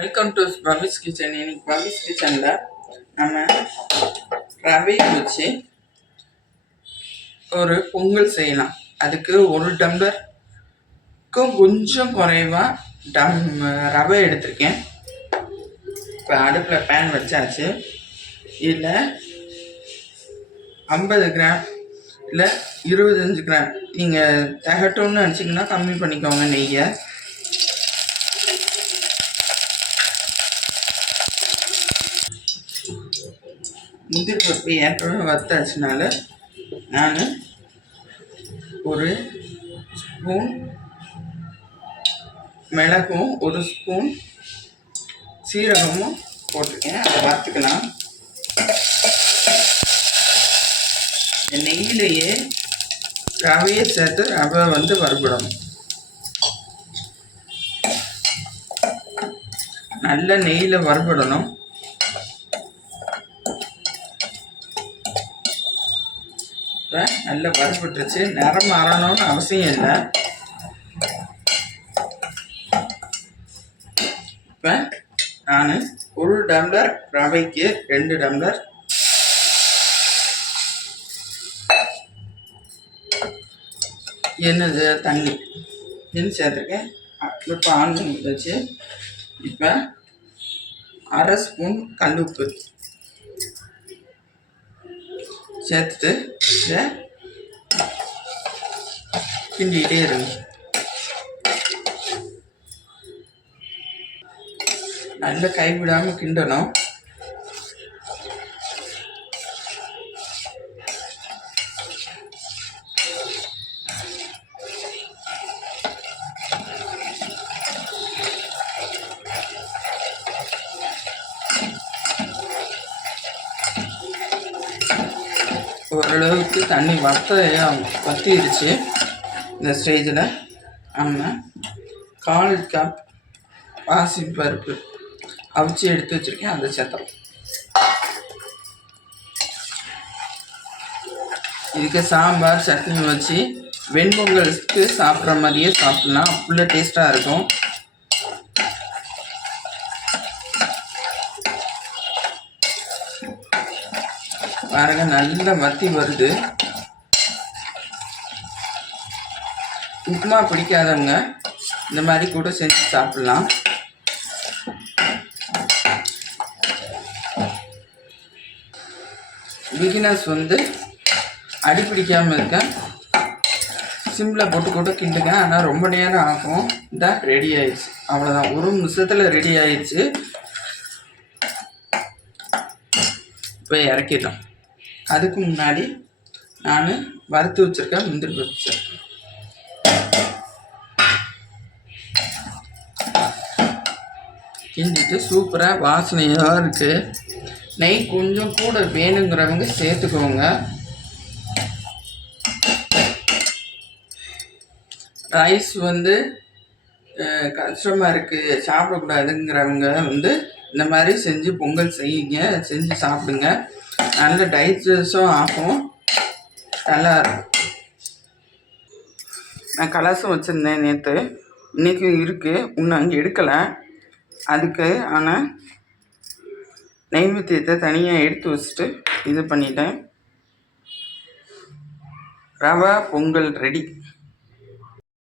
Welcome to Pavis kitchen இன்னைக்கு பவிஸ் கிச்சனில் நம்ம ரவையை வச்சு ஒரு பொங்கல் செய்யலாம். அதுக்கு ஒரு டம்ளருக்கும் கொஞ்சம் குறைவாக டம் ரவை எடுத்திருக்கேன். இப்போ அடுப்பில் பேன் வச்சாச்சு. இதில் ஐம்பது கிராம் இல்லை இருபத்தஞ்சு கிராம் நீங்கள் திகட்டும்னு நினச்சிங்கன்னா கம்மி பண்ணிக்கோங்க நெய்யை. முந்திரி பருப்பு ஏற்கனவே வத்தாச்சுனால நான் ஒரு ஸ்பூன் மிளகும் ஒரு ஸ்பூன் சீரகமும் போட்டிருக்கேன். அதை வறுத்துக்கலாம். நெய்யிலேயே ரவையை சேர்த்து ரவை வந்து வறுபடணும் நல்ல நெய்யில் வறுபடணும். இப்போ நல்லா வறுபட்டுருச்சு. நிறம் மாறணும்னு அவசியம் இல்லை. இப்போ நான் ஒரு டம்ளர் ரவைக்கு ரெண்டு டம்ளர் என்னது தண்ணி என்ன சேர்த்துருக்கேன். இப்போ ஆன் பண்ணி வச்சு. இப்போ அரை ஸ்பூன் கல் உப்பு சேர்த்துட்டு இதை கிண்டிகிட்டே இருங்க. நல்லா கைவிடாமல் கிண்டணும். ஓரளவுக்கு தண்ணி வத்த வத்திடுச்சு இந்த ஸ்டேஜில். நம்ம கால் கப் பாசி பருப்பு அவிச்சு எடுத்து வச்சுருக்கேன். அதை சேர்த்தலாம் இதுக்கு சாம்பார் சட்னி வச்சு வெண்பொங்கலுக்கு சாப்பிட்ற மாதிரியே சாப்பிட்லாம். அவ்வளோ டேஸ்ட்டாக இருக்கும். பாருங்க நல்ல மத்தி வருது. உப்புமா பிடிக்காதவங்க இந்த மாதிரி கூட செஞ்சு சாப்பிட்லாம். பிகினர்ஸ் வந்து அடி பிடிக்காமல் இருக்க. சிம்மில் போட்டு கூட கிண்டுங்க. ஆனால் ரொம்ப நேரம் ஆகும். இந்த ரெடி ஆயிடுச்சு. அவ்வளோதான் ஒரு நிமிஷத்தில் ரெடி ஆயிடுச்சு. போய் இறக்கிடலாம். அதுக்கு முன்னாடி நான் வறுத்து வச்சுருக்கேன் முந்திரி பருப்பு கிண்டிட்டு சூப்பராக வாசனையாக இருக்குது நெய் கொஞ்சம் கூட வேணுங்கிறவங்க சேர்த்துக்கோங்க. ரைஸ் வந்து கஷ்டமாக இருக்குது சாப்பிடக்கூடாதுங்கிறவங்க வந்து இந்த மாதிரி செஞ்சு பொங்கல் செய்யுங்க செஞ்சு சாப்பிடுங்க. நல்ல டைஜஸும் ஆகும். நல்லா நான் கலசம் வச்சுருந்தேன் நேற்று இன்றைக்கும் இருக்குது இன்னும் அங்கே எடுக்கலை. அதுக்கு ஆனால் நைவேத்தியத்தை தனியாக எடுத்து வச்சுட்டு இது பண்ணிட்டேன். ரவா பொங்கல் ரெடி.